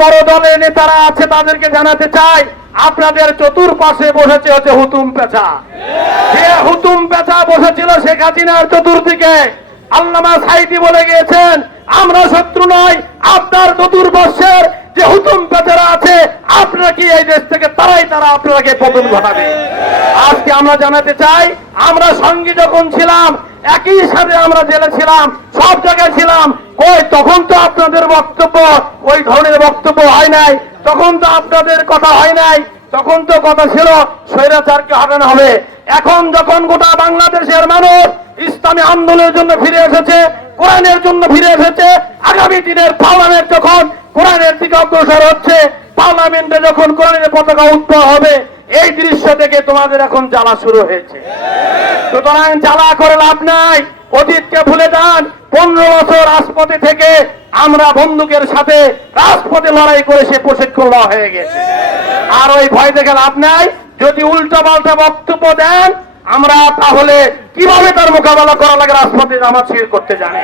বড় দলের নেতারা আছে তাদেরকে জানাতে চাই, আপনাদের চতুর্পাশে বসেছে হচ্ছে হুতুম পেঁচা। যে হুতুম পেঁচা বসেছিল শেখ হাসিনার চতুর্দিকে, আল্লামা সাইদি বলে গিয়েছেন আমরা শত্রু নয়, আপনার চতুর্পাশের যে হুতুম পেঁচারা আছে আপনারা কি এই দেশ থেকে তারা আপনাকে পতন ঘটাবে। আজকে আমরা জানাতে চাই, আমরা সঙ্গী যখন ছিলাম একই সাথে আমরা জেলে ছিলাম, সব জায়গায় ছিলাম, কই তখন তো আপনাদের বক্তব্য ওই ধরনের বক্তব্য হয় নাই, তখন তো আপনাদের কথা হয় নাই, তখন তো কথা ছিল স্বৈরাচারকে হটানো হবে। এখন যখন গোটা বাংলাদেশের মানুষ ইসলামী আন্দোলনের জন্য ফিরে এসেছে, কোরআনের জন্য ফিরে এসেছে, আগামী দিনের পার্লামেন্ট যখন কোরআনের দিকে অগ্রসর হচ্ছে, পার্লামেন্টে যখন কোরআনের পতাকা উত্তোলন হবে, এই দৃশ্য থেকে তোমাদের এখন জ্বালা শুরু হয়েছে। সুতরাং জ্বালা করে লাভ নাই, অতীতকে ভুলে যান। 15 বছর রাজপথে থেকে আমরা বন্দুকের সাথে রাজপথে লড়াই করে সে প্রশিক্ষণ লওয়া হয়ে গেছে। আর ওই ভয় দেখে লাভ নাই। যদি উল্টা পাল্টা বক্তব্য দেন আমরা তাহলে কিভাবে তার মোকাবেলা করা লাগে রাজপথে জামাত শিবির করতে জানি।